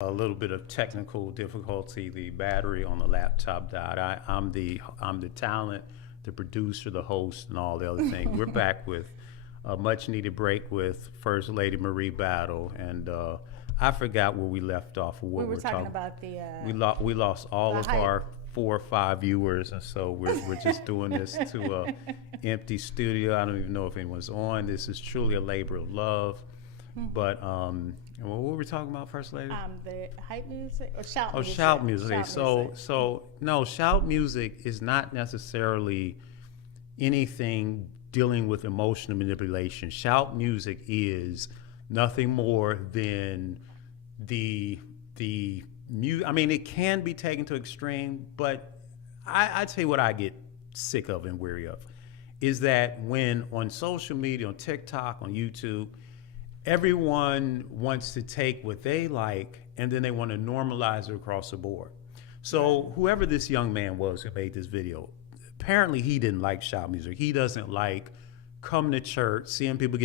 A little bit of technical difficulty. The battery on the laptop died. I'm the talent, the producer, the host, and all the other things. We're back with a much needed break with First Lady Marie Battle, and I forgot where we left off. Of what We were we're talking about the We lost all the of hype. our 4 or 5 viewers, and so we're just doing this to a empty studio. I don't even know if anyone's on. This is truly a labor of love. But what were we talking about, First Lady? the hype music or shout Oh, music. shout music. Shout So, music. so no, shout music is not necessarily anything dealing with emotional manipulation. Shout music is nothing more than the music. I mean, it can be taken to extreme, but I tell you what I get sick of and weary of is that when on social media, on TikTok, on YouTube, everyone wants to take what they like and then they want to normalize it across the board. So whoever this young man was who made this video, apparently he didn't like shout music. He doesn't like coming to church, seeing people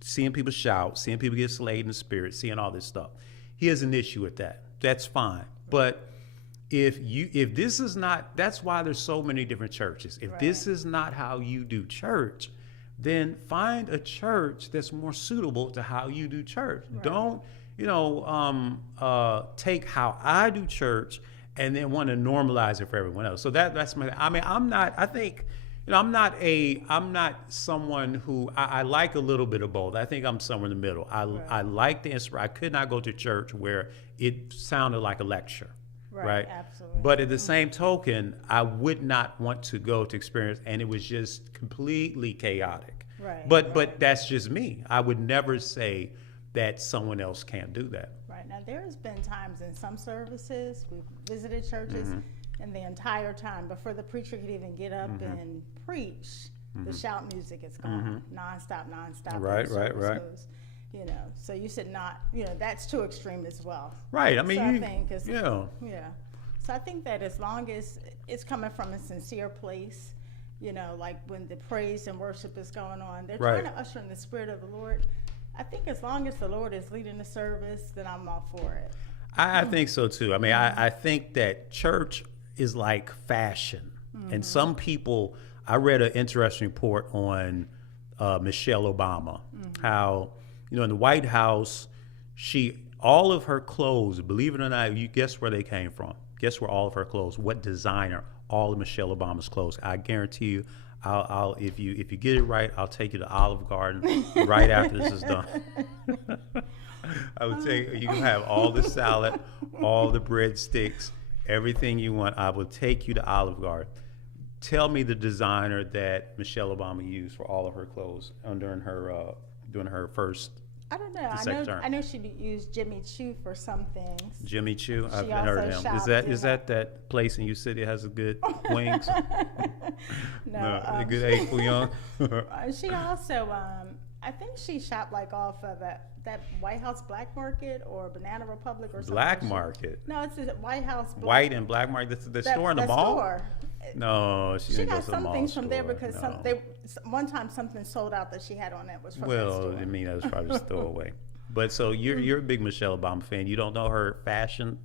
seeing people shout, seeing people get slayed in the spirit, seeing all this stuff. He has an issue with that. That's fine. But if this is not, that's why there's so many different churches. If this is not how you do church, then find a church that's more suitable to how you do church. Don't, take how I do church and then want to normalize it for everyone else. So that's my, I mean, I'm not someone who, I like a little bit of both. I think I'm somewhere in the middle. I like the inspiration. I could not go to church where it sounded like a lecture. Right. Absolutely. But at the same token, I would not want to go to experience, and it was just completely chaotic. Right. But that's just me. I would never say that someone else can't do that. Right. Now, there's been times in some services, we've visited churches, and the entire time, before the preacher could even get up and preach, the shout music is gone. Nonstop. Right, the right, service right. goes. So you said not, that's too extreme as well. Right. I mean, So I think it's, yeah. yeah. So I think that as long as it's coming from a sincere place, like when the praise and worship is going on, they're Right. trying to usher in the spirit of the Lord. I think as long as the Lord is leading the service, then I'm all for it. I think so too. I mean, I think that church is like fashion. And some people, I read an interesting report on Michelle Obama, how, in the White House, all of her clothes, believe it or not, you guess where they came from. Guess where all of her clothes, what designer, all of Michelle Obama's clothes. I guarantee you, I'll if you get it right, I'll take you to Olive Garden right after this is done. I would take you can have all the salad, all the breadsticks, everything you want. I will take you to Olive Garden. Tell me the designer that Michelle Obama used for all of her clothes during her first I don't know. second term. I know she used Jimmy Choo for some things. Jimmy Choo. I've She heard also of him. shopped, Is that place in your city that has a good wings? No, A good egg foo young. she also, I think she shopped like off of that White House Black Market or Banana Republic or something. Black Market. No, it's the White House Black. White and Black Market. The store in the mall. Store. No, she She didn't go got to the some mall things from there store, because no. one time something sold out that she had on it was from that Well, store. I mean, that was probably just throwaway. But so you're a big Michelle Obama fan. You don't know her fashion.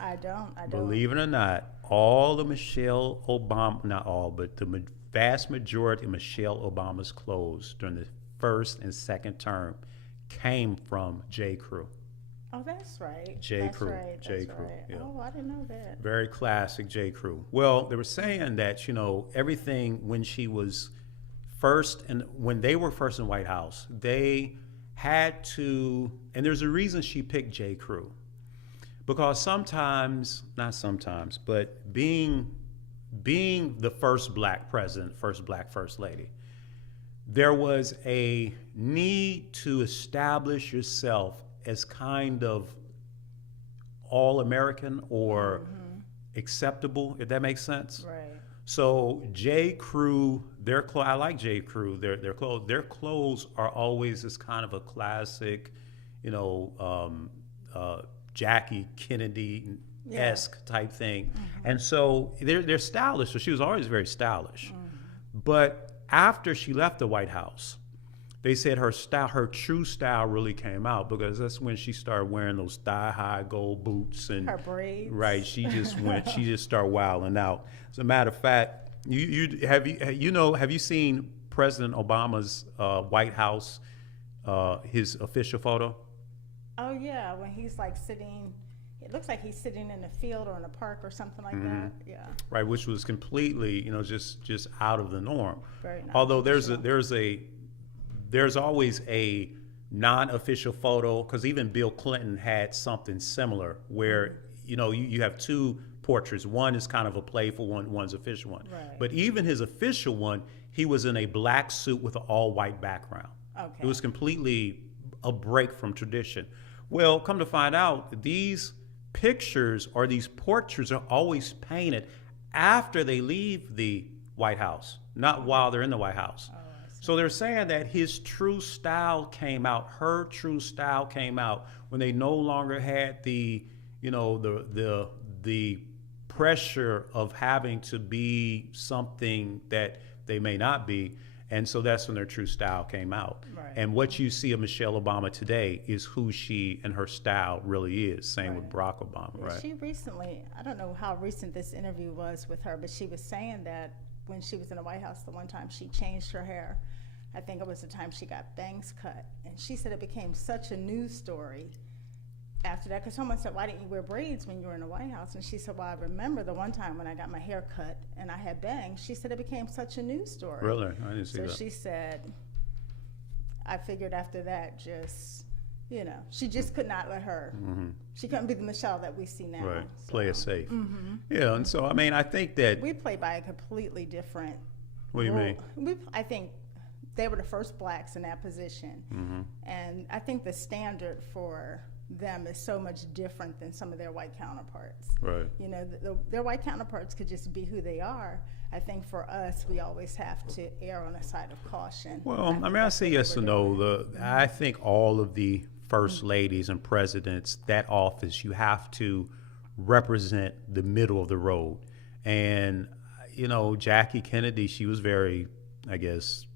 I don't. Believe it or not, all of Michelle Obama, not all, but the vast majority of Michelle Obama's clothes during the first and second term came from J. Crew. Oh, that's right. J. That's Crew. Right. J. That's Crew, right. yeah. Oh, I didn't know that. Very classic J. Crew. Well, they were saying that, everything when she was first and when they were first in White House, they had to, and there's a reason she picked J. Crew. Because not sometimes, but being the first black president, first black first lady, there was a need to establish yourself as kind of all-American or acceptable, if that makes sense. Right. So J. Crew, I like J. Crew. Their clothes are always this kind of a classic, Jackie Kennedy-esque type thing, and so they're stylish. So she was always very stylish, but after she left the White House, they said her true style really came out because that's when she started wearing those thigh-high gold boots and Her braids. right. She just started wilding out. As a matter of fact, have you seen President Obama's White House, his official photo? Oh yeah, when he's like sitting, it looks like he's sitting in a field or in a park or something like that. Yeah. Right, which was completely, just out of the norm. Very nice. Although there's always a non-official photo, because even Bill Clinton had something similar where you have two portraits. One is kind of a playful one, one's official one. Right. But even his official one, he was in a black suit with an all-white background. Okay. It was completely a break from tradition. Well, come to find out, these pictures or these portraits are always painted after they leave the White House, not while they're in the White House. So they're saying that his true style came out, her true style came out when they no longer had the pressure of having to be something that they may not be. And so that's when their true style came out. Right. And what you see of Michelle Obama today is who she and her style really is. Same with Barack Obama, Yeah, right? she recently, I don't know how recent this interview was with her, but she was saying that when she was in the White House the one time, she changed her hair. I think it was the time she got bangs cut. And she said it became such a news story after that, because someone said, why didn't you wear braids when you were in the White House? And she said, well, I remember the one time when I got my hair cut and I had bangs. She said it became such a news story. Really? I didn't see So that. she said, I figured after that, she just could not let her, she couldn't be the Michelle that we see now. Right. So, Play it safe. Yeah, and so, I think that, we play by a completely different what do you rule. mean? I think they were the first blacks in that position. And I think the standard for them is so much different than some of their white counterparts. Right. Their white counterparts could just be who they are. I think for us, we always have to err on the side of caution. Well, I say yes or no. I think all of the first ladies and presidents, that office, you have to represent the middle of the road. And, Jackie Kennedy, she was very, I guess,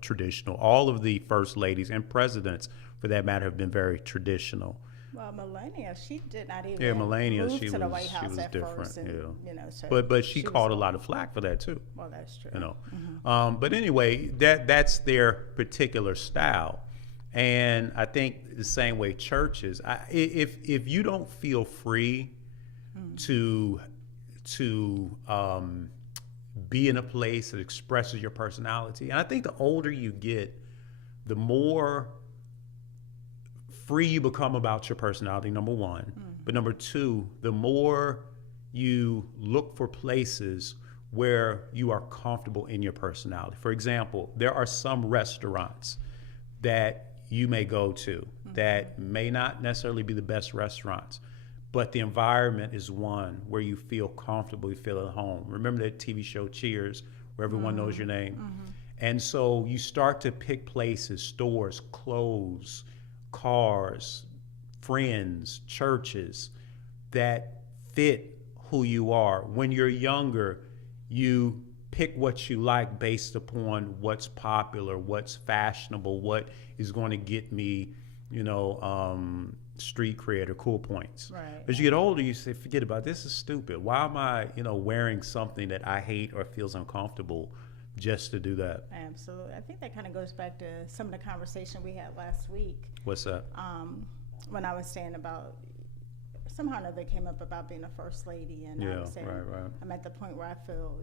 traditional. All of the first ladies and presidents, for that matter, have been very traditional. Well, Melania, she did not even Melania, move she to the was- White she House was at different, first. And, yeah. so But she was caught a lot of flack for that too. Well, that's true. But anyway, that's their particular style. And I think the same way churches, if you don't feel free to be in a place that expresses your personality, and I think the older you get, the more free you become about your personality, number one. But number two, the more you look for places where you are comfortable in your personality. For example, there are some restaurants that you may go to that may not necessarily be the best restaurants, but the environment is one where you feel comfortable, you feel at home. Remember that TV show Cheers, where everyone knows your name? And so you start to pick places, stores, clothes, cars, friends, churches that fit who you are. When you're younger, you pick what you like based upon what's popular, what's fashionable, what is going to get me, street cred or cool points. Right. As you get older, you say, forget about this is stupid. Why am I, wearing something that I hate or feels uncomfortable just to do that? Absolutely. I think that kind of goes back to some of the conversation we had last week. What's that? When I was saying about, somehow or another came up about being a first lady, and I was saying right. I'm at the point where I feel,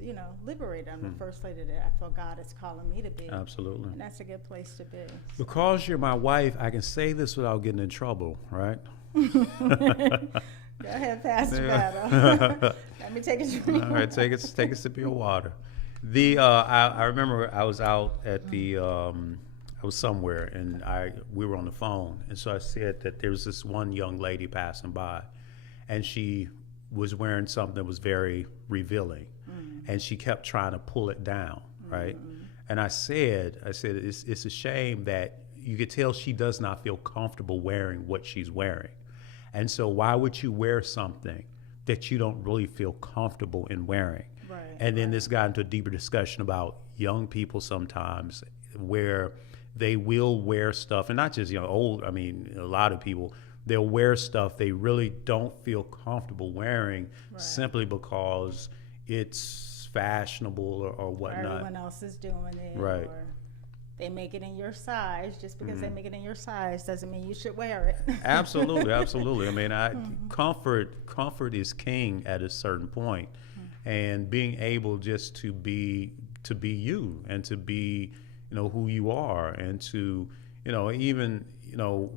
liberated. I'm the first lady that I feel God is calling me to be. Absolutely. And that's a good place to be. Because you're my wife, I can say this without getting in trouble, right? Go ahead, Pastor Battle. Let me take a drink. All right, take a sip of your water. I remember I was out at the I was somewhere and we were on the phone, and so I said that there was this one young lady passing by, and she was wearing something that was very revealing, and she kept trying to pull it down, right? And I said it's a shame that you could tell she does not feel comfortable wearing what she's wearing, and so why would you wear something that you don't really feel comfortable in wearing? Right. And then this got into a deeper discussion about young people sometimes where they will wear stuff, and not just, old. I mean, a lot of people, they'll wear stuff they really don't feel comfortable wearing, Right. simply because it's fashionable or Or whatnot. everyone else is doing it. Right. Or they make it in your size. Just because they make it in your size doesn't mean you should wear it. Absolutely, absolutely. I mean, comfort is king at a certain point, and being able just to be you and to be, who you are, and to, even,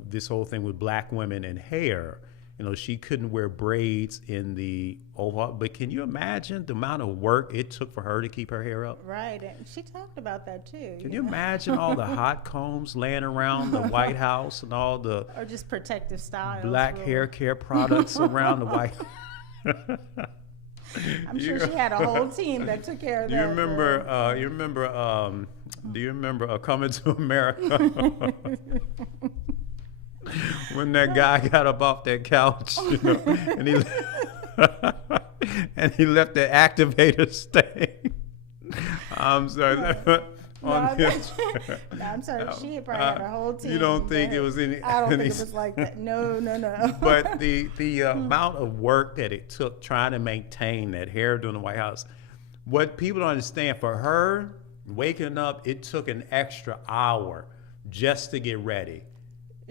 this whole thing with black women and hair. She couldn't wear braids in the overall, but can you imagine the amount of work it took for her to keep her hair up? Right, and she talked about that too. Can you know? imagine all the hot combs laying around the White House and all the Or just protective styles. black really. hair care products around the White I'm sure she had a whole team that took care of Do that. you remember? Do you remember Coming to America? When that guy got up off that couch, and he and he left the activator stain. I'm sorry. No, I'm sorry. She had probably had a whole team. You don't think but it was any? I don't think any- it was like that. No, no, no. But the amount of work that it took trying to maintain that hair during the White House, what people don't understand, for her waking up, it took an extra hour just to get ready.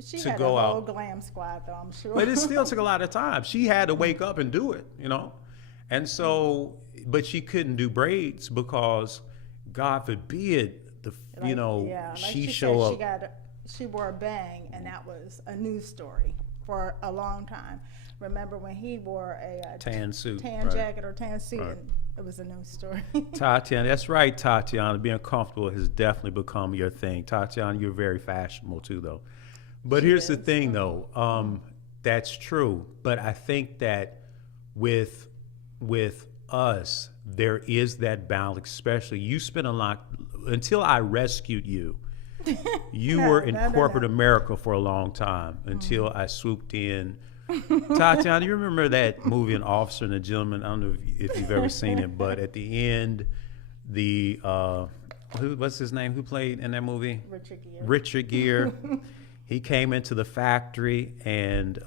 She to had go a whole out. glam squad, though, I'm sure. But it still took a lot of time. She had to wake up and do it, And so, but she couldn't do braids because, God forbid, Yeah, like she said, show up. she wore a bang, and that was a news story for a long time. Remember when he wore a Tan suit, tan right. jacket or tan suit, Right. and it was a news story. Tatiana, that's right, Tatiana. Being comfortable has definitely become your thing. Tatiana, you're very fashionable too, though. But She here's the is. thing, though. That's true. But I think that with us, there is that balance. Especially, you spent a lot until I rescued you. You No, were in no, no, corporate no. America for a long time until I swooped in. Tatiana, you remember that movie, An Officer and a Gentleman? I don't know if you've ever seen it, but at the end, what's his name? Who played in that movie? Richard Gere. Richard Gere. He came into the factory and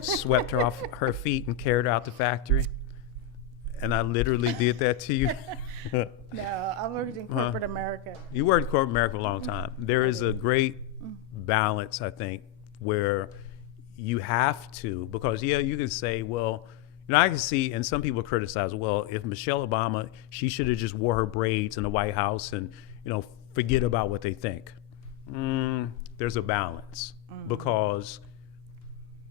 swept her off her feet and carried her out the factory. And I literally did that to you. No, I worked in corporate America. You worked in corporate America for a long time. There is a great balance, I think, where you have to, because you can say, well, I can see, and some people criticize, well, if Michelle Obama, she should have just wore her braids in the White House and, forget about what they think. There's a balance, because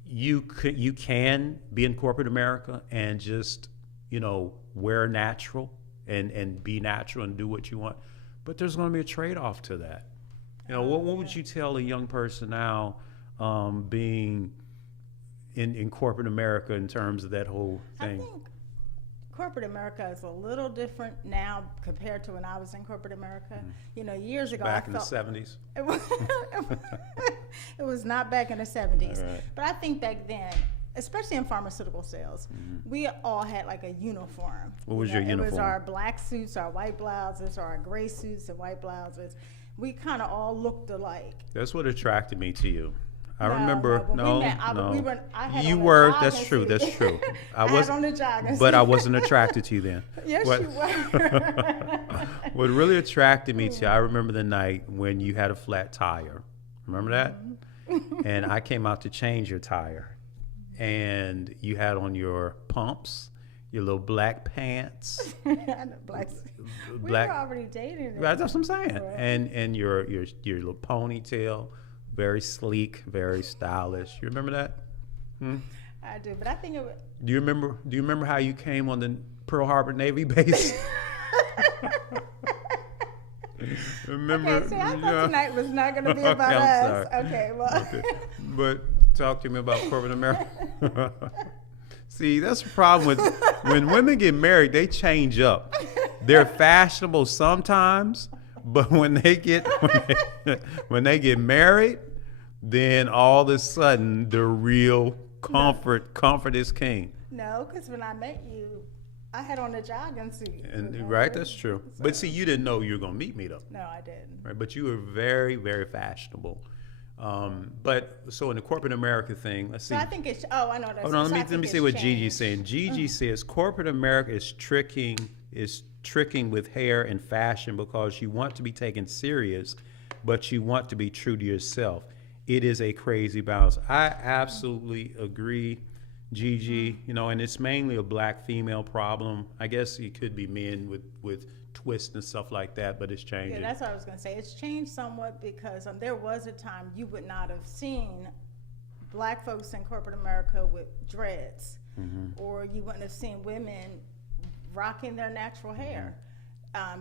you can be in corporate America and just, wear natural and be natural and do what you want. But there's going to be a trade-off to that. What would you tell a young person now, being in corporate America, in terms of that whole I thing? think corporate America is a little different now compared to when I was in corporate America. Years ago, Back I in the felt 70s? it was not back in the 70s. All right. But I think back then, especially in pharmaceutical sales, we all had like a uniform. What was your It was uniform? our black suits, our white blouses, or our gray suits and white blouses. We kind of all looked alike. That's what attracted me to you. I No, remember, no, when we met, no. I had You on a were, jogging that's true, suit. that's true. I had on a jogging but I suit. wasn't attracted to you then. Yes, What- you were. What really attracted me to you, I remember the night when you had a flat tire. Remember that? And I came out to change your tire. And you had on your pumps, your little black pants. Black. We Black- were already dating. That's what I'm saying. Right. And your little ponytail, very sleek, very stylish. You remember that? I do, but I think it was. Do you remember how you came on the Pearl Harbor Navy base? Remember? Okay, see, I thought yeah. tonight was not going to be Okay, about I'm us. sorry. Okay, well. Okay. But talk to me about corporate America. See, that's the problem with when women get married, they change up. They're fashionable sometimes, but when they get married, then all of a sudden the real comfort is king. No, because when I met you, I had on a jogging suit. And right, that's true. But see, you didn't know you were gonna meet me though, No, I didn't. right? But you were very, very fashionable. But so in the corporate America thing, let's see. So I think it's. Oh, I know that's. Hold on, so I let me think see it's what Gigi's changed. saying. Gigi says corporate America is tricking with hair and fashion because you want to be taken serious, but you want to be true to yourself. It is a crazy balance. I absolutely agree, Gigi. You know, and it's mainly a black female problem. I guess it could be men with twists and stuff like that, but it's changing. Yeah, that's what I was going to say. It's changed somewhat because there was a time you would not have seen black folks in corporate America with dreads, or you wouldn't have seen women rocking their natural hair.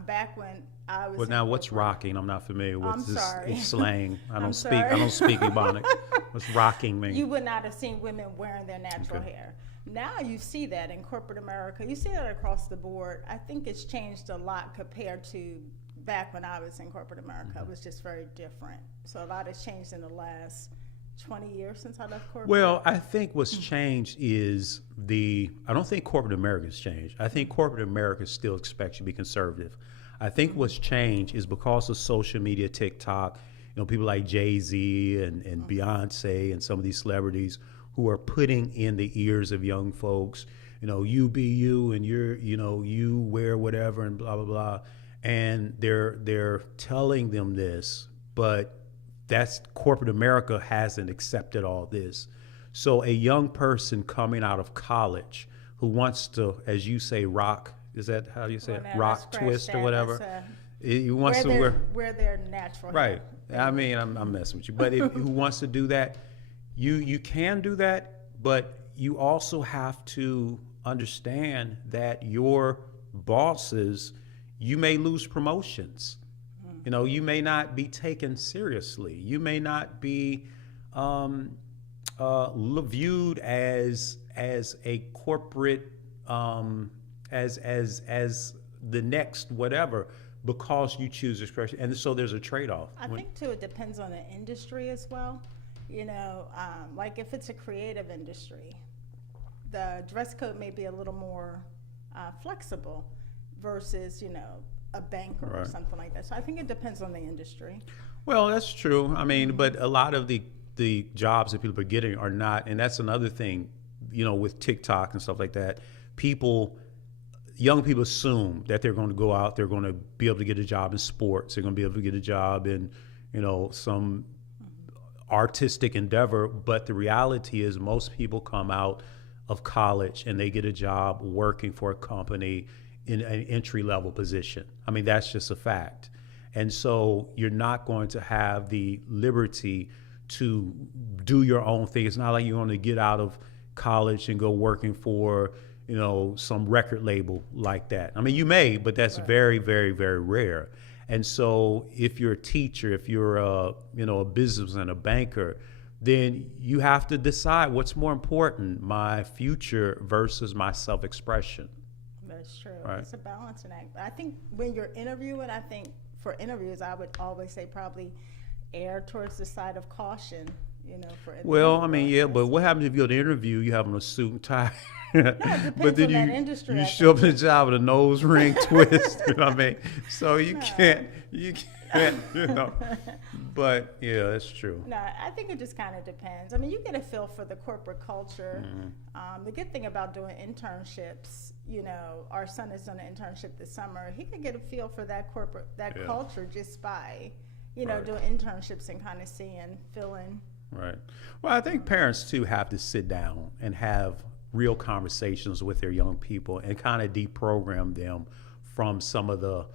Back when I was. Well, in now what's corporate- rocking? I'm not familiar with I'm this sorry. slang. I I'm don't speak. sorry. I don't speak Ebonics. What's rocking mean? You would not have seen women wearing their natural Okay. hair. Now you see that in corporate America. You see that across the board. I think it's changed a lot compared to back when I was in corporate America. It was just very different. So a lot has changed in the last 20 years since I left corporate. Well, I think what's changed is I don't think corporate America's changed. I think corporate America still expects you to be conservative. I think what's changed is because of social media, TikTok, you know, people like Jay-Z and Beyonce and some of these celebrities who are putting in the ears of young folks, you know, you be you and you wear whatever and blah, blah, blah. And they're telling them this, but that's corporate America hasn't accepted all this. So a young person coming out of college who wants to, as you say, rock, is that how you say Well, it? now Rock, let's twist, scratch or that. whatever. Let's, He wants to wear their natural right. hair. I mean, I'm messing with you, but who wants to do that? You can do that, but you also have to understand that your bosses, you may lose promotions. You know, you may not be taken seriously. You may not be viewed as a corporate as the next whatever because you choose expression. And so there's a trade-off. I think too, it depends on the industry as well. You know, like if it's a creative industry, the dress code may be a little more flexible versus, you know, a banker or Right. something like that. So I think it depends on the industry. Well, that's true. I mean, but a lot of the jobs that people are getting are not, and that's another thing, you know, with TikTok and stuff like that. Young people assume that they're going to go out, they're going to be able to get a job in sports, they're going to be able to get a job in, you know, some artistic endeavor. But the reality is most people come out of college and they get a job working for a company in an entry-level position. I mean, that's just a fact. And so you're not going to have the liberty to do your own thing. It's not like you're going to get out of college and go working for, you know, some record label like that. I mean, you may, but that's very, very, very rare. And so if you're a teacher, if you're a businessman, a banker, then you have to decide what's more important, my future versus my self-expression. That's true. Right. It's a balancing act. But I think when you're interviewing, I think for interviews, I would always say probably err towards the side of caution, you know, for Well, I interview mean, yeah, process. but what happens if you go to interview, you have on a suit and tie? depends But then on that industry, you I show up in the job with a nose ring twist, you know what I mean? So you can't, you know. But yeah, that's true. No, I think it just kind of depends. I mean, you get a feel for the corporate culture. The good thing about doing internships, you know, our son is doing an internship this summer. He could get a feel for that Yeah. culture just by, you know, Right. doing internships and kind of feeling. Right. Well, I think parents too have to sit down and have real conversations with their young people and kind of deprogram them from some of the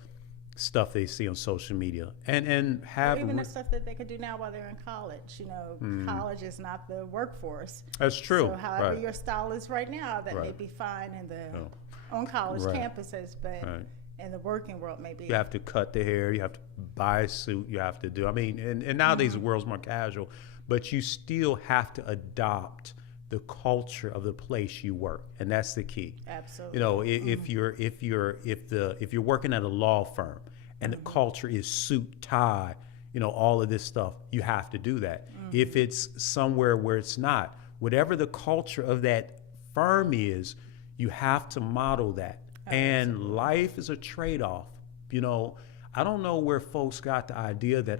stuff they see on social media and have Or even the stuff that they could do now while they're in college. You know, college is not the workforce. That's true. So however Right. your style is right now, that may Right. be fine in the Oh. on college Right. campuses, but Right. in the working world, maybe. You have to cut the hair. You have to buy a suit. You have to do. I mean, and nowadays the world's more casual, but you still have to adopt the culture of the place you work, and that's the key. Absolutely. You know, if you're working at a law firm and the culture is suit tie, you know, all of this stuff, you have to do that. If it's somewhere where it's not, whatever the culture of that firm is, you have to model that. And Absolutely. life is a trade-off. You know, I don't know where folks got the idea that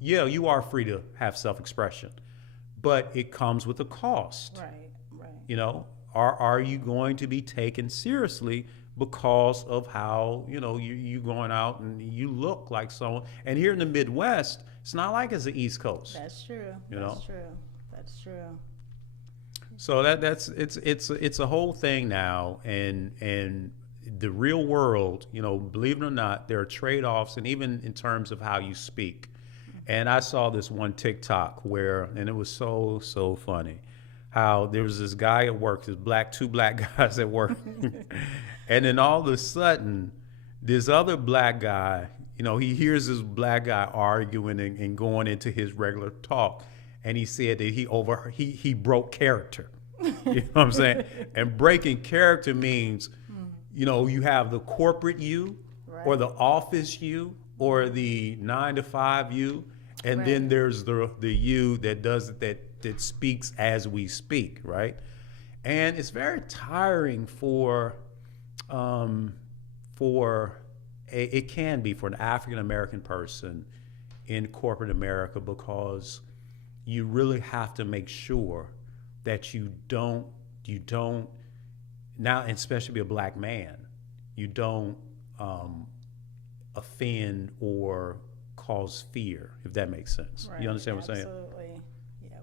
yeah, you are free to have self-expression, but it comes with a cost. Right, right. You know, are you going to be taken seriously because of how, you know, you going out and you look like someone? And here in the Midwest, it's not like it's the East Coast. That's true. You That's know? true. That's true. So that's it's a whole thing now, and the real world, you know, believe it or not, there are trade-offs, and even in terms of how you speak. And I saw this one TikTok where, and it was so funny, how there was this guy at work, two black guys at work, and then all of a sudden, this other black guy, you know, he hears this black guy arguing and going into his regular talk, and he said that he broke character. You know what I'm saying? And breaking character means, you know, you have the corporate you, or Right. the office you, or the 9 to 5 you, and then Right. there's the you that does that speaks as we speak, right? And it's very tiring it can be for an African American person in corporate America, because you really have to make sure that you don't now, and especially be a black man, you don't offend or cause fear, if that makes sense. Right. You understand what I'm saying? Absolutely. Yeah,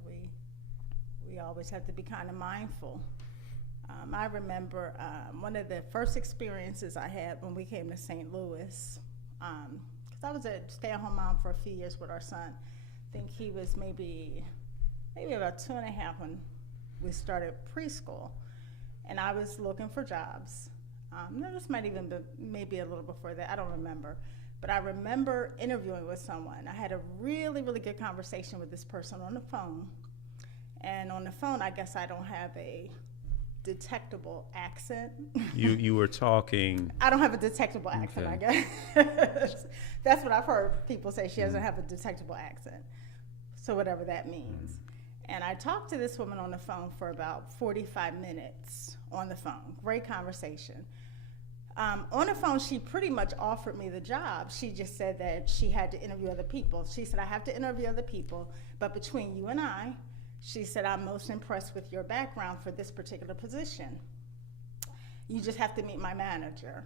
we always have to be kind of mindful. I remember one of the first experiences I had when we came to St. Louis, because I was a stay-at-home mom for a few years with our son. I think he was maybe about 2.5 when we started preschool, and I was looking for jobs. No, this might even be maybe a little before that. I don't remember. But I remember interviewing with someone. I had a really, really good conversation with this person on the phone. And on the phone, I guess I don't have a detectable accent. You were talking. I don't have a detectable accent, Okay. I guess. That's what I've heard people say. She doesn't have a detectable accent. So whatever that means. And I talked to this woman on the phone for about 45 minutes on the phone. Great conversation. On the phone, she pretty much offered me the job. She just said that she had to interview other people. She said, I have to interview other people, but between you and I, she said, I'm most impressed with your background for this particular position. You just have to meet my manager.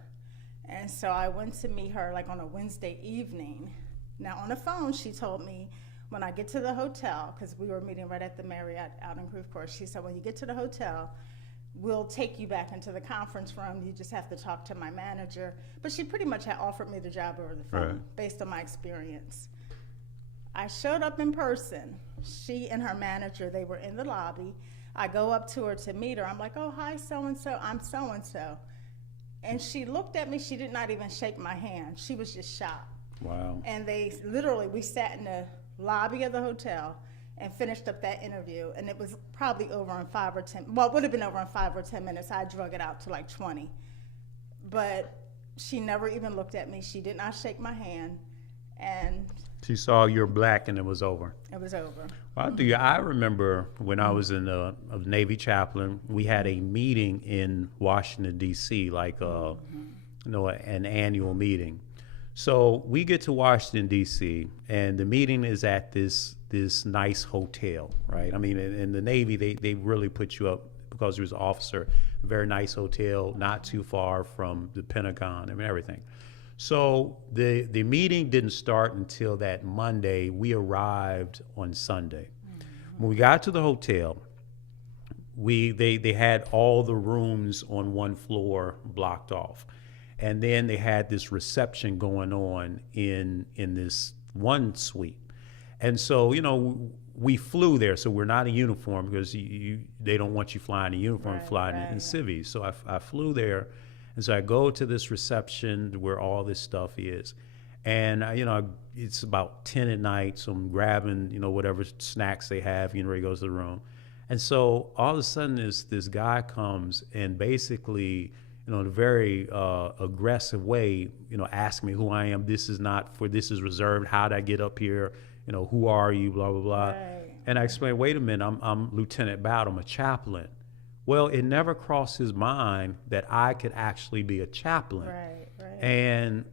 And so I went to meet her like on a Wednesday evening. Now on the phone, she told me, when I get to the hotel, because we were meeting right at the Marriott out in Creve Coeur, she said, when you get to the hotel, we'll take you back into the conference room. You just have to talk to my manager. But she pretty much had offered me the job over the phone, Right. based on my experience. I showed up in person. She and her manager, they were in the lobby. I go up to her to meet her. I'm like, oh, hi, so-and-so. I'm so-and-so. And she looked at me. She did not even shake my hand. She was just shocked. Wow. And we sat in the lobby of the hotel and finished up that interview. And it was probably over in 5 or 10, well, it would have been over in 5 or 10 minutes. I drug it out to like 20. But she never even looked at me. She did not shake my hand. And She saw you're black and it was over. it was over. Well, I remember when I was in a Navy chaplain, we had a meeting in Washington, D.C., like an annual meeting. So we get to Washington, D.C., and the meeting is at this nice hotel, right? I mean, in the Navy, they really put you up, because you was an officer, a very nice hotel, not too far from the Pentagon, I mean, everything. So the meeting didn't start until that Monday. We arrived on Sunday. When we got to the hotel, they had all the rooms on one floor blocked off. And then they had this reception going on in this one suite. And so, you know, we flew there, so we're not in uniform, because they don't want you flying in uniform, Right, flying in right. civies. So I flew there, and so I go to this reception where all this stuff is. And, it's about 10 at night, so I'm grabbing, whatever snacks they have, ready to go to the room. And so all of a sudden this guy comes and basically, in a very aggressive way, ask me who I am. This is reserved. How did I get up here? Who are you? Blah, blah, blah. Right. And I explained, wait a minute, I'm Lieutenant Bowd. I'm a chaplain. Well, it never crossed his mind that I could actually be a chaplain. Right, right. And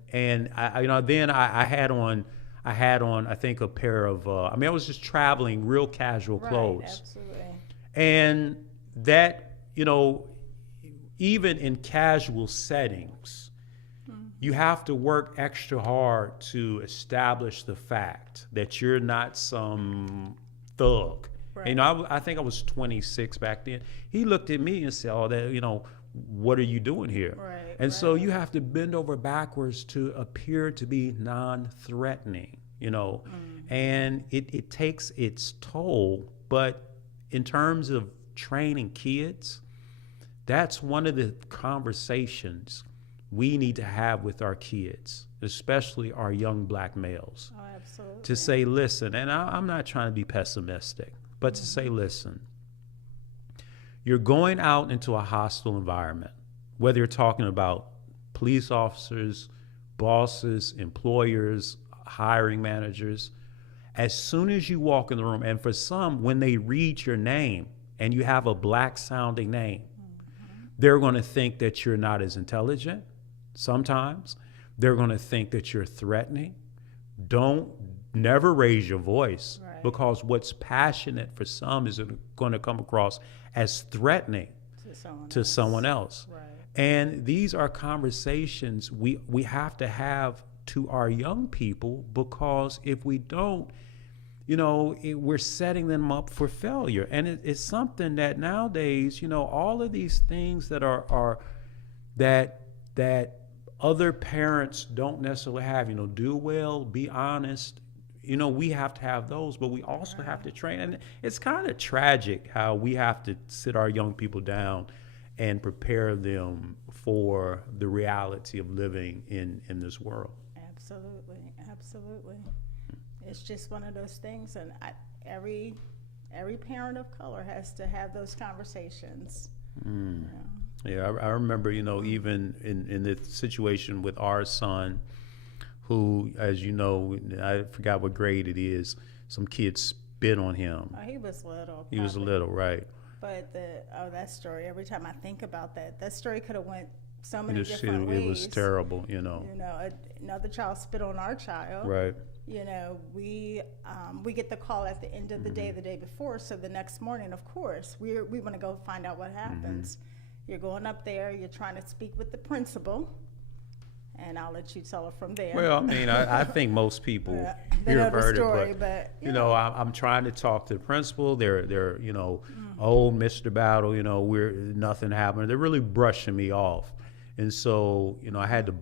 I you know, then I had on, I think a pair of, I mean, I was just traveling real casual Right, clothes. absolutely. And that, you know, even in casual settings, you have to work extra hard to establish the fact that you're not some thug. Right. You know, I think I was 26 back then. He looked at me and said, "Oh, that, you know, what are you doing here?" Right, And so right. you have to bend over backwards to appear to be non-threatening, you know, and it takes its toll. But in terms of training kids, that's one of the conversations we need to have with our kids, especially our young black males, Oh, absolutely. to say, listen, and I'm not trying to be pessimistic, but to say, listen, you're going out into a hostile environment, whether you're talking about police officers, bosses, employers, hiring managers. As soon as you walk in the room, and for some, when they read your name and you have a black sounding name, they're going to think that you're not as intelligent. Sometimes they're going to think that you're threatening. Don't never raise your voice, Right. because what's passionate for some is going to come across as threatening to someone else. Right. And these are conversations we have to have to our young people, because if we don't, you know, we're setting them up for failure. And it's something that nowadays, you know, all of these things that are that other parents don't necessarily have, you know, do well, be honest, you know, we have to have those, but we also have to train. And it's kind of tragic how we have to sit our young people down and prepare them for the reality of living in this world. Absolutely, absolutely. It's just one of those things, and every parent of color has to have those conversations. You know. Yeah, I remember, you know, even in the situation with our son, who, as you know, I forgot what grade it is, some kids spit on him. Oh, he was little. He was probably. little, right? But that story. Every time I think about that story could have went so And many it's- different ways. it was terrible, you know. You know, another child spit on our child. Right. You know, we get the call at the end of the day, the day before. So the next morning, of course, we want to go find out what happens. You're going up there. You're trying to speak with the principal, and I'll let you tell it from there. Well, I mean, I think most people Yeah, they here know have the heard story, it, but you know, I'm trying to talk to the principal. They're you know, old Mr. Battle, you know, nothing happened. They're really brushing me off, and so, you know, I had to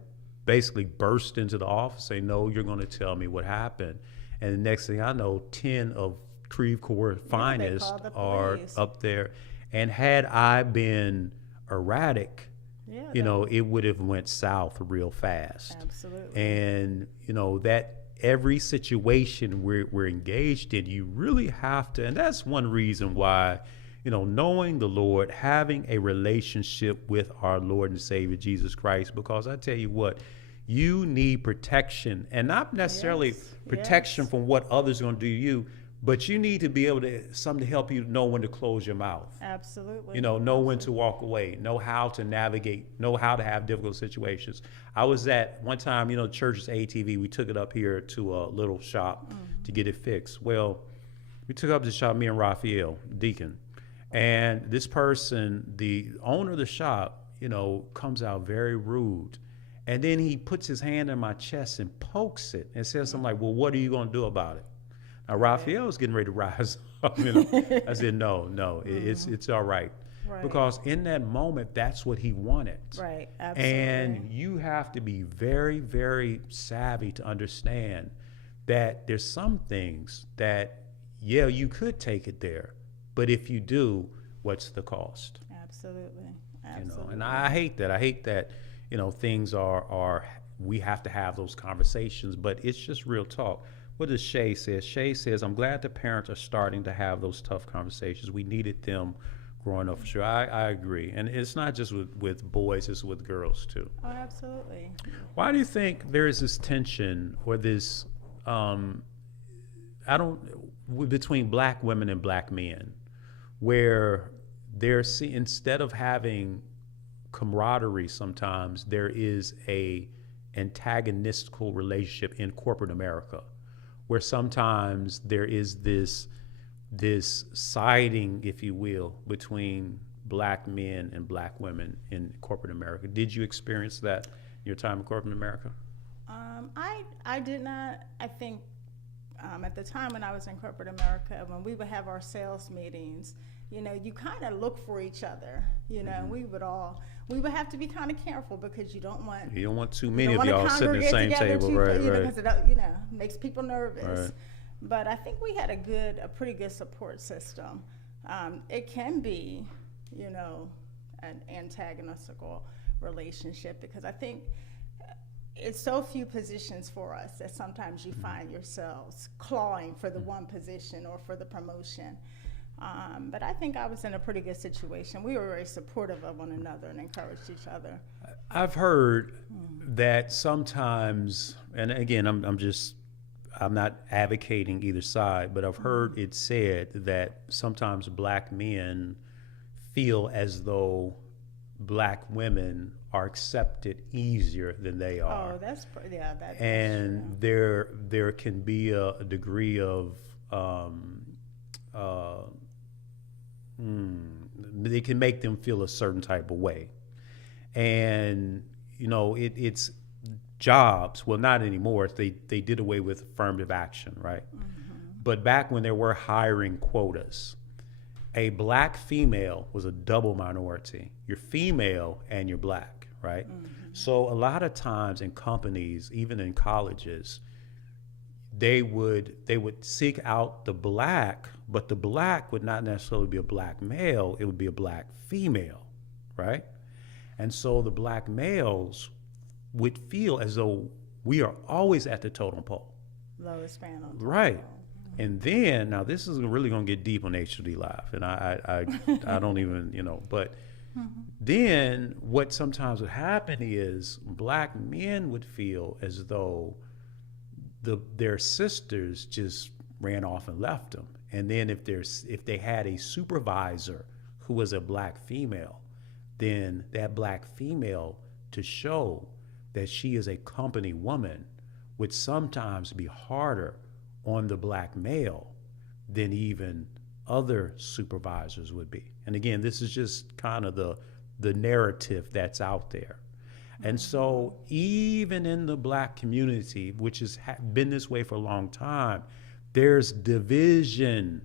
basically burst into the office, say, no, you're going to tell me what happened. And the next thing I know, 10 of Creve Coeur finest called the are police. up there. And had I been erratic, yeah, you know, it would have went south real fast. absolutely. And, you know, that every situation we're engaged in, you really have to, and that's one reason why, you know, knowing the Lord, having a relationship with our Lord and Savior Jesus Christ, because I tell you what, you need protection, and not necessarily Yes, protection yes. from what others are going to do to you, but you need to be able to, something to help you know when to close your mouth. Absolutely. You know when to walk away, know how to navigate, know how to have difficult situations. I was at one time, you know, church's ATV, we took it up here to a little shop to get it fixed. Well, we took up the shop, me and Raphael, deacon, and this person, the owner of the shop, you know, comes out very rude. And then he puts his hand on my chest and pokes it and says something like, well, what are you going to do about it? Now, Raphael was getting ready to rise up. You know? I said, no, it's all right. Right. Because in that moment, that's what he wanted. Right. Absolutely. And you have to be very, very savvy to understand that there's some things that, yeah, you could take it there. But if you do, what's the cost? Absolutely. You Absolutely. know, and I hate that. I hate that, you know, things are we have to have those conversations, but it's just real talk. What does Shay say? Shay says, I'm glad the parents are starting to have those tough conversations. We needed them growing up for sure. I agree. And it's not just with boys, it's with girls too. Oh, absolutely. Why do you think there is this tension or this, between black women and black men, where instead of having camaraderie, sometimes there is a antagonistical relationship in corporate America, where sometimes there is this siding, if you will, between black men and black women in corporate America. Did you experience that in your time in corporate America? I did not. I think at the time when I was in corporate America, when we would have our sales meetings, you know, you kind of look for each other. You know, Mm-hmm. we would have to be kind of careful because you don't want too many of y'all sitting at the same table, right? Because it, makes people nervous. Right. But I think we had a pretty good support system. It can be, you know, an antagonistical relationship because I think it's so few positions for us that sometimes you find yourselves clawing for the one position or for the promotion. But I think I was in a pretty good situation. We were very supportive of one another and encouraged each other. I've heard that sometimes, and again, I'm not advocating either side, but I've heard it said that sometimes black men feel as though black women are accepted easier than they are. Oh, that's and there can be a degree of they can make them feel a certain type of way, and you know it's jobs. Well, not anymore. They did away with affirmative action, right? Mm-hmm. But back when there were hiring quotas, a black female was a double minority. You're female and you're black, right? Mm-hmm. So a lot of times in companies, even in colleges, they would seek out the black, but the black would not necessarily be a black male, it would be a black female, right? And so the black males would feel as though we are always at the totem pole. Lowest span on right. Mm-hmm. And then, now this is really gonna get deep on HOD Live, and I don't even, but then what sometimes would happen is black men would feel as though their sisters just ran off and left them. And then if they had a supervisor who was a black female, then that black female, to show that she is a company woman, would sometimes be harder on the black male than even other supervisors would be. And again, this is just kind of the narrative that's out there. And so even in the black community, which has been this way for a long time, there's division.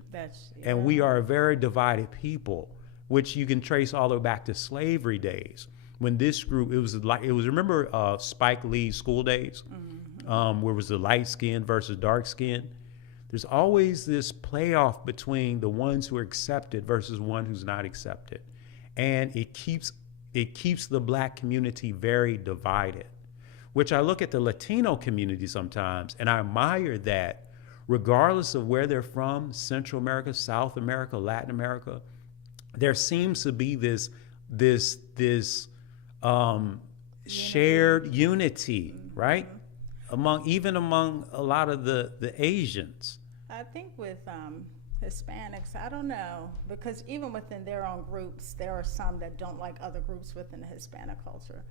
And we are a very divided people, which you can trace all the way back to slavery days. When this group, it was remember Spike Lee's School Days, where it was the light skin versus dark skin? There's always this playoff between the ones who are accepted versus one who's not accepted. And it keeps the black community very divided, which I look at the Latino community sometimes, and I admire that regardless of where they're from, Central America, South America, Latin America, there seems to be this shared unity, right? Among a lot of the Asians. I think with Hispanics, I don't know, because even within their own groups, there are some that don't like other groups within the Hispanic culture.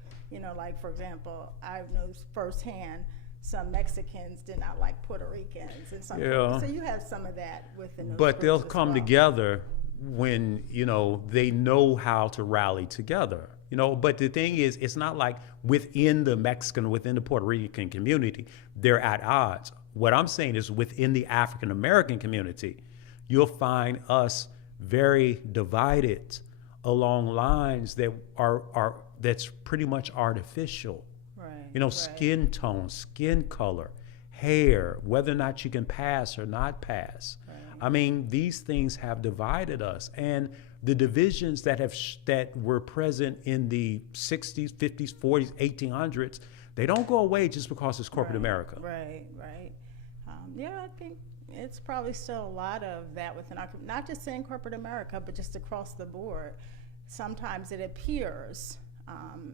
Like, for example, I know firsthand some Mexicans did not like Puerto Ricans, and some people, so you have some of that within those But they'll groups come as well. together when, they know how to rally together. But the thing is, it's not like within the Puerto Rican community, they're at odds. What I'm saying is within the African American community, you'll find us very divided along lines that that's pretty much artificial. Right. Skin tone, skin color, hair, whether or not you can pass or not pass. Right. I mean, these things have divided us, and the divisions that were present in the 60s, 50s, 40s, 1800s, they don't go away just because it's corporate America. Right. I think it's probably still a lot of that within our, not just in corporate America, but just across the board. Sometimes it appears,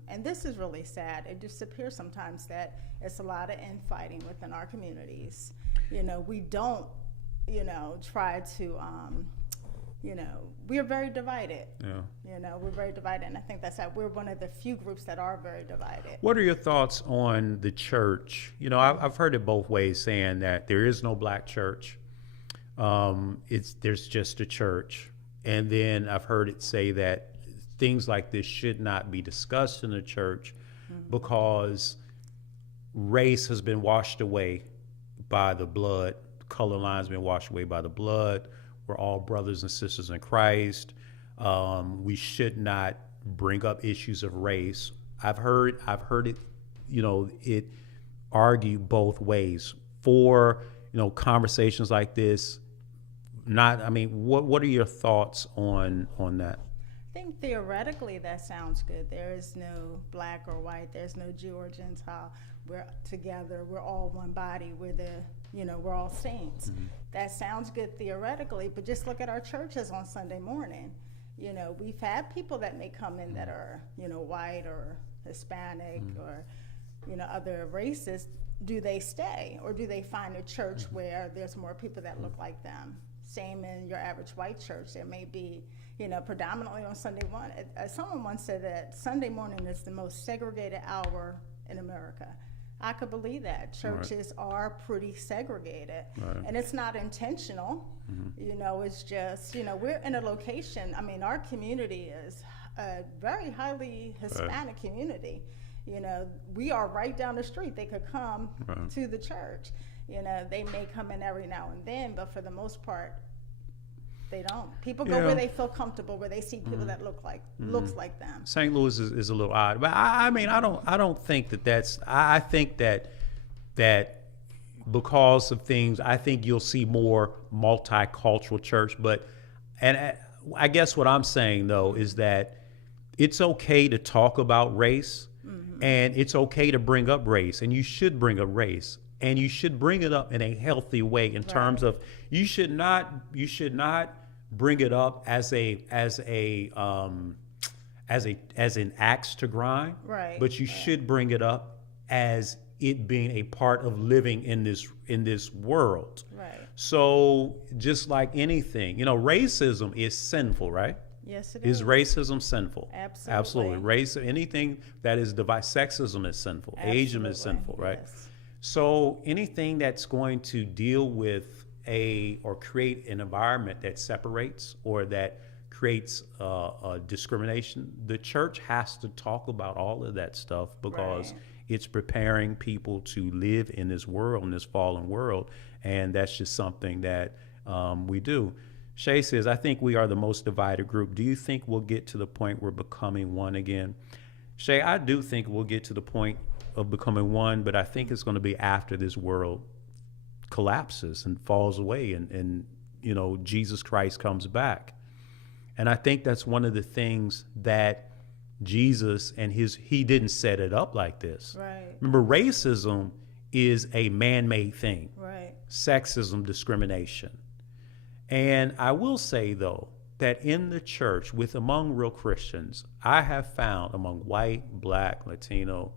and this is really sad, it just appears sometimes that it's a lot of infighting within our communities. We don't, try to you know, we are very divided. Yeah. You know, we're very divided, and I think that's that we're one of the few groups that are very divided. What are your thoughts on the church? You know, I've heard it both ways, saying that there is no black church. There's just a church, and then I've heard it say that things like this should not be discussed in the church because race has been washed away by the blood. Color lines been washed away by the blood. We're all brothers and sisters in Christ. We should not bring up issues of race. I've heard it, you know, it argued both ways for, you know, conversations like this. What are your thoughts on that? I think theoretically that sounds good. There is no black or white. There's no Jew or Gentile. We're together. We're all one body. We're all saints. That sounds good theoretically, but just look at our churches on Sunday morning. You know, we've had people that may come in that are, you know, white or Hispanic or, you know, other races. Do they stay, or do they find a church where there's more people that look like them? Same in your average white church. There may be, you know, predominantly on Sunday one. Someone once said that Sunday morning is the most segregated hour in America. I could believe that. Churches are pretty segregated, and it's not intentional. You know, it's just, you know, we're in a location. I mean, our community is a very highly Hispanic community. You know, we are right down the street. They could come to the church. You know, they may come in every now and then, but for the most part, they don't. People go where they feel comfortable, where they see people that looks like them. St. Louis is a little odd, but I mean, I don't think that's. I think that because of things, I think you'll see more multicultural church. And I guess what I'm saying though is that it's okay to talk about race, and it's okay to bring up race, and you should bring up race. And you should bring it up in a healthy way in terms of you should not bring it up as an axe to grind. Right. But you should bring it up as it being a part of living in this world. Right. So just like anything, you know, racism is sinful, right? Yes, it is. Is racism sinful? Absolutely. Anything that is sexism is sinful. Absolutely. Ageism is sinful, right? Yes. So anything that's going to deal with or create an environment that separates or that creates discrimination, the church has to talk about all of that stuff because it's preparing people to live in this world, in this fallen world, and that's just something that we do. Shay says, I think we are the most divided group. Do you think we'll get to the point we're becoming one again? Shay, I do think we'll get to the point of becoming one, but I think it's going to be after this world collapses and falls away and you know, Jesus Christ comes back. And I think that's one of the things that Jesus and he didn't set it up like this. Right. Remember, racism is a man-made thing. Right. Sexism, discrimination. And I will say though, that in the church among real Christians, I have found among white, black, Latino,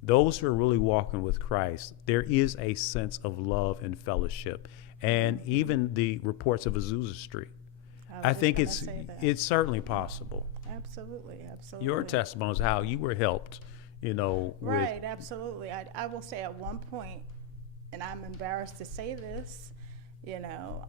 those who are really walking with Christ, there is a sense of love and fellowship. And even the reports of Azusa Street, I think it's certainly possible. Absolutely. Your testimony is how you were helped, you know. Right, absolutely. I will say at one point, and I'm embarrassed to say this, you know,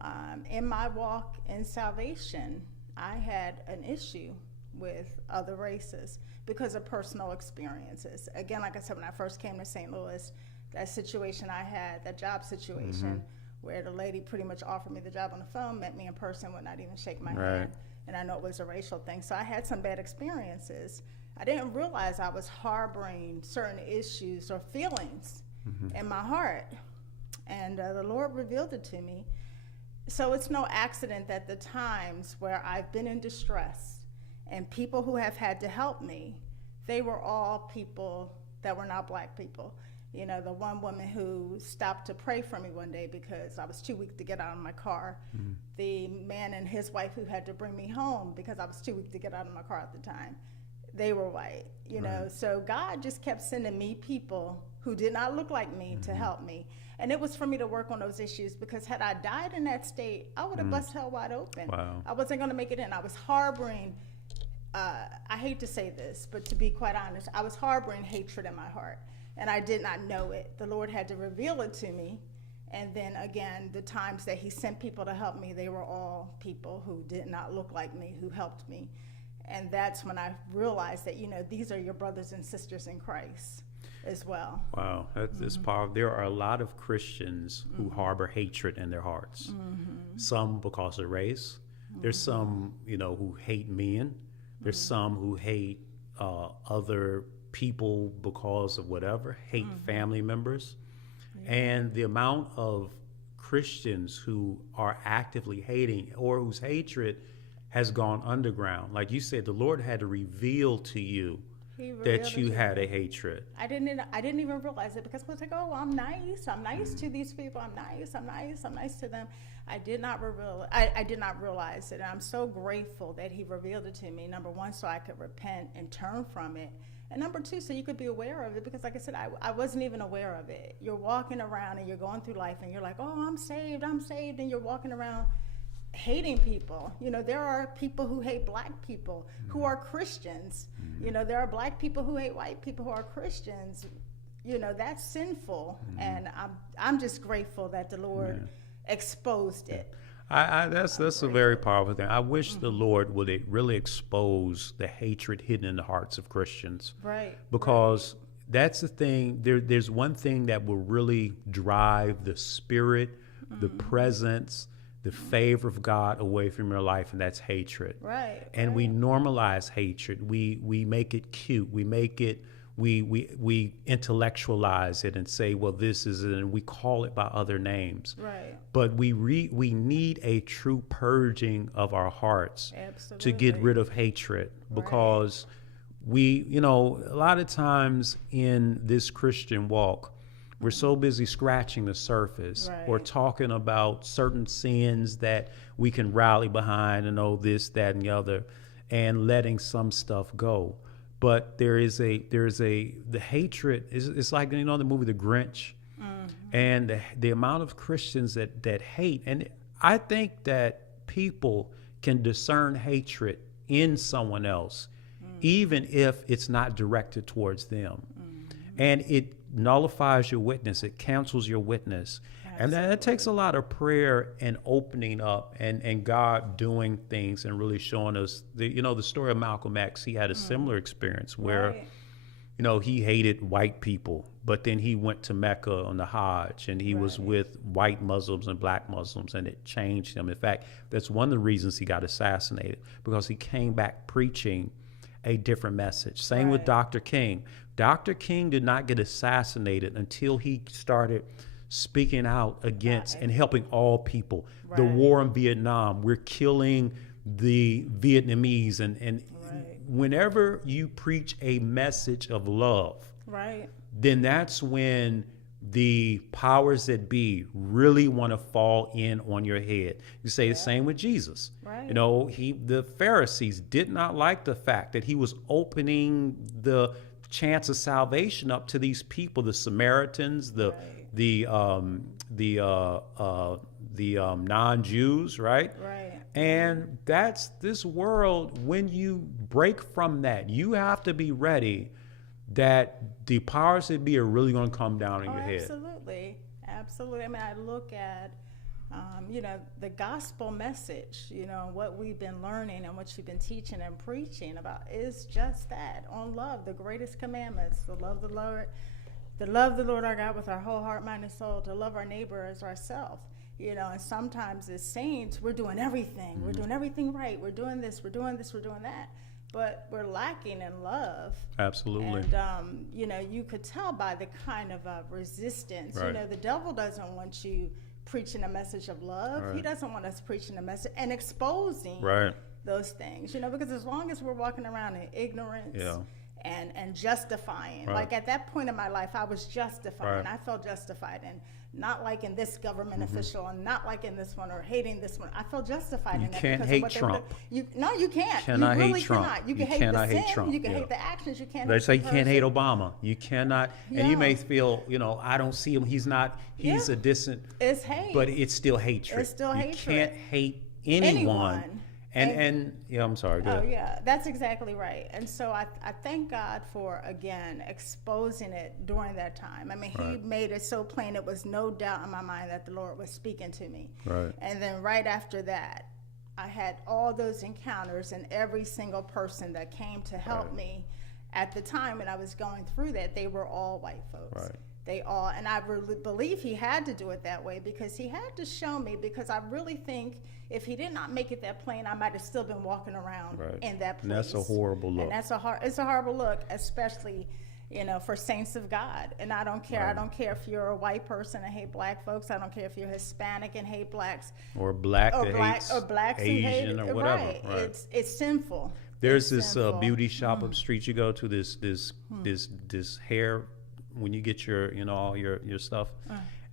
in my walk in salvation, I had an issue with other races because of personal experiences. Again, like I said, when I first came to St. Louis, that situation I had, that job situation, where the lady pretty much offered me the job on the phone, met me in person, would not even shake my hand. And I know it was a racial thing. So I had some bad experiences. I didn't realize I was harboring certain issues or feelings in my heart. And the Lord revealed it to me. So it's no accident that the times where I've been in distress and people who have had to help me, they were all people that were not black people. You know, the one woman who stopped to pray for me one day because I was too weak to get out of my car. The man and his wife who had to bring me home because I was too weak to get out of my car at the time, they were white, you know. So God just kept sending me people who did not look like me to help me. And it was for me to work on those issues, because had I died in that state, I would have bust hell wide open. Wow. I wasn't going to make it in. I was harboring, I hate to say this, but to be quite honest, I was harboring hatred in my heart, and I did not know it. The Lord had to reveal it to me. And then again, the times that he sent people to help me, they were all people who did not look like me, who helped me. And that's when I realized that, these are your brothers and sisters in Christ as well. Wow, that's powerful. There are a lot of Christians who harbor hatred in their hearts. Some because of race. There's some, who hate men. There's some who hate other people because of whatever, hate family members. And the amount of Christians who are actively hating, or whose hatred has gone underground. Like you said, the Lord had to reveal to you that you had a hatred. I didn't even realize it, because I was like, oh, I'm nice to these people. I'm nice to them. I did not realize it. And I'm so grateful that he revealed it to me. Number one, so I could repent and turn from it. And number two, so you could be aware of it, because like I said, I wasn't even aware of it. You're walking around and you're going through life and you're like, oh, I'm saved. And you're walking around hating people. There are people who hate black people who are Christians. There are black people who hate white people who are Christians. That's sinful. And I'm just grateful that the Lord exposed it. That's a very powerful thing. I wish the Lord would really expose the hatred hidden in the hearts of Christians. Right. Because that's the thing. There's one thing that will really drive the spirit, the presence, the favor of God away from your life, and that's hatred. Right. And we normalize hatred. We make it cute. We make it. We intellectualize it and say, well, this is it, and we call it by other names. Right. But we need a true purging of our hearts. Absolutely. To get rid of hatred, because a lot of times in this Christian walk, we're so busy scratching the surface or talking about certain sins that we can rally behind and this, that, and the other, and letting some stuff go. But the hatred it's like, the movie The Grinch, and the amount of Christians that hate. And I think that people can discern hatred in someone else, even if it's not directed towards them. And it nullifies your witness. It cancels your witness. And that takes a lot of prayer and opening up and God doing things and really showing us the story of Malcolm X. He had a similar experience where, he hated white people, but then he went to Mecca on the Hajj, and he was with white Muslims and black Muslims, and it changed him. In fact, that's one of the reasons he got assassinated, because he came back preaching a different message. Same with Dr. King. Dr. King did not get assassinated until he started speaking out against and helping all people. The war in Vietnam, we're killing the Vietnamese, and whenever you preach a message of love, then that's when the powers that be really want to fall in on your head. You say the same with Jesus. The Pharisees did not like the fact that he was opening the chance of salvation up to these people, the Samaritans, the non-Jews, right? And that's this world. When you break from that, you have to be ready that the powers that be are really going to come down on your head. Absolutely. I mean, I look at, the gospel message, what we've been learning and what you've been teaching and preaching about is just that, on love, the greatest commandments, to love the Lord our God with our whole heart, mind, and soul, to love our neighbor as ourselves. And sometimes as saints, we're doing everything. We're doing everything right. We're doing this, we're doing that. But we're lacking in love. Absolutely. And, you could tell by the kind of resistance. The devil doesn't want you preaching a message of love. He doesn't want us preaching a message and exposing those things, because as long as we're walking around in ignorance and justifying. Right. Like at that point in my life, I was justifying. Right. I felt justified, and not like in this government official, and not like in this one, or hating this one. I felt justified You in that. can't because of hate what they were Trump. doing. You can't. Cannot you hate really Trump. cannot. You You can hate cannot the hate sin. Trump, You can yeah. hate the actions. You can't. They hate say the you can't hate person. Obama. You cannot, and you Yeah. may feel, I don't see him. He's Yeah. a distant, It's hate. but it's still hatred. It's still you hatred. can't hate anyone. Anyone. And yeah, I'm sorry. Go Oh ahead. yeah, that's exactly right. And so I thank God for, again, exposing it during that time. I mean, He Right. made it so plain, it was no doubt in my mind that the Lord was speaking to me. Right. And then right after that, I had all those encounters, and every single person that came to help Right. me at the time when I was going through that, they were all white folks. Right. They all, and I really believe He had to do it that way, because He had to show me, because I really think if He did not make it that plain, I might have still been walking around Right. in that place. And that's a horrible look. And that's it's a horrible look, especially, for saints of God. And I don't care. Right. I don't care if you're a white person and hate black folks. I don't care if you're Hispanic and hate blacks, Or black or that blacks hates who hate Asian or whatever. Right. Right. It's sinful. There's It's this sinful. beauty shop up the street you go to. This hair, when you get your all your stuff,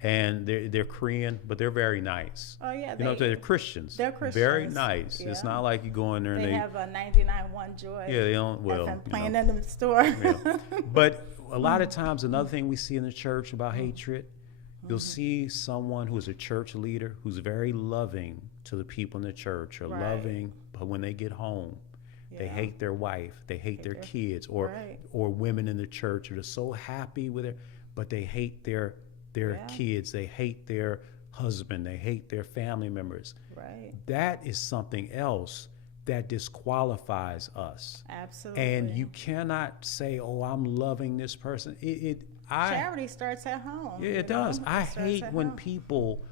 and they're Korean, but they're very nice. Oh yeah, They're Christians. they're Very Christians, nice. It's yeah. not like you go in there and They they have a 99 Joy. yeah they don't well FM you playing know. in the store. Yeah. But a lot of times, another thing we see in the church about hatred, you'll see someone who is a church leader who's very loving to the people in the church, or Right. loving, but when they get home, they Yeah. hate their wife, they hate their kids, or Right. or women in the church that are so happy with it, but they hate their Yeah. kids, they hate their husband, they hate their family members. Right. That is something else that disqualifies us. Absolutely. And you cannot say, "Oh, I'm loving this person." Charity starts at home. Yeah, it you know? does. I It starts hate at when home. people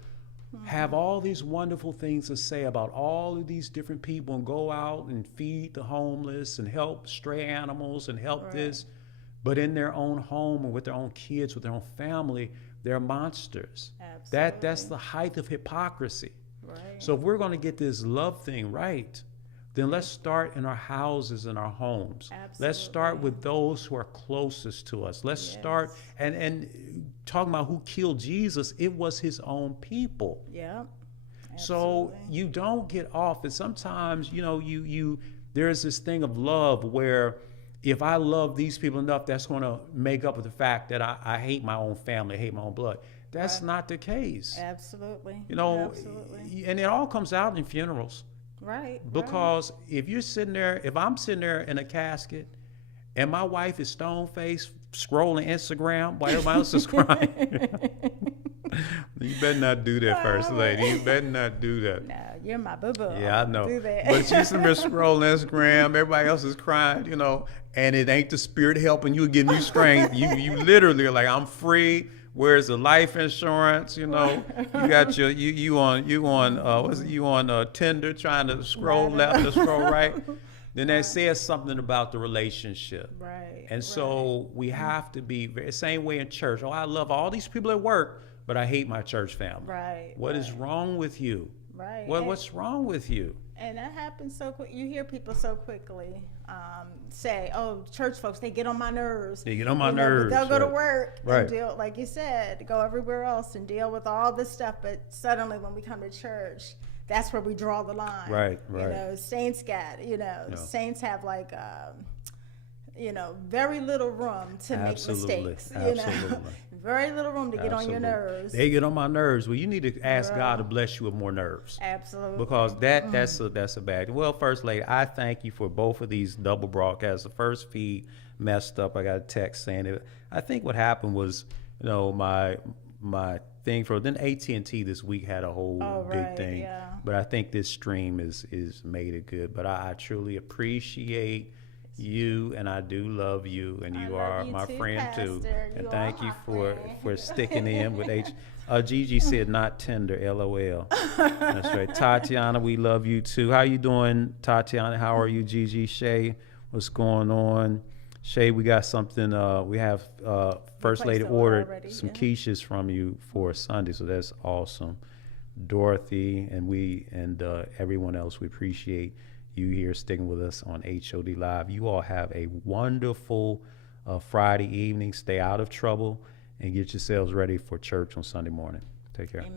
have all these wonderful things to say about all of these different people and go out and feed the homeless and help stray animals and help Right. this, but in their own home or with their own kids, with their own family, they're monsters. That's Absolutely. the height of hypocrisy. Right. So if we're going to get this love thing right, then let's start in our houses and our homes. Let's start Absolutely. with those who are closest to us. Let's start Yes. and talking about who killed Jesus, it was His own people. Yep. So Absolutely. you don't get off, and sometimes you there's this thing of love where if I love these people enough, that's going to make up for the fact that I hate my own family, I hate my own blood. That's Right. not the case. Absolutely. Absolutely. And it all comes out in funerals. Right. Because if I'm sitting there in a casket and my wife is stone faced scrolling Instagram while everybody else is crying, you better not do that, First Lady. You better not do that. No, you're my boo-boo. Yeah, I know. Do that. But she's sitting there scrolling Instagram, everybody else is crying, and it ain't the Spirit helping you, giving you strength. You literally are like, I'm free. Where's the life insurance? You got you on Tinder trying to scroll left or scroll right. Then that says something about the relationship. Right. And so we have to be the same way in church. Oh, I love all these people at work, but I hate my church family. Right. What is wrong with you? Right. What's wrong with you? And that happens so quick. You hear people so quickly say, "Oh, church folks, they get on my nerves." They get on my You know, but nerves. They'll go to right. work Right. and deal, like you said, go everywhere else and deal with all this stuff. But suddenly, when we come to church, that's where we draw the line. Right, right. Saints saints have like, very little room to Absolutely, make mistakes. absolutely. Very little room to get on your Absolutely. nerves. They get on my nerves. Well, you need to ask Right. God to bless you with more nerves. Absolutely. Because that's a bad. Well, First Lady, I thank you for both of these double broadcasts. The first feed messed up. I got a text saying it. I think what happened was, my thing for then AT&T this week had a whole big right, thing. yeah. But I think this stream is made it good. But I truly appreciate you, and I do love you, and you love are you my too, friend too. Pastor. And You thank are you my friend. for sticking in with H. Gigi said not tender, LOL. That's right. Tatiana, we love you too. How you doing, Tatiana? How are you, Gigi? Shay, what's going on? Shay, we got something. We have First placed Lady the order ordered already, some yeah. quiches from you for Sunday, so that's awesome. Dorothy and everyone else, we appreciate you here sticking with us on HOD Live. You all have a wonderful Friday evening. Stay out of trouble and get yourselves ready for church on Sunday morning. Take care. Amen.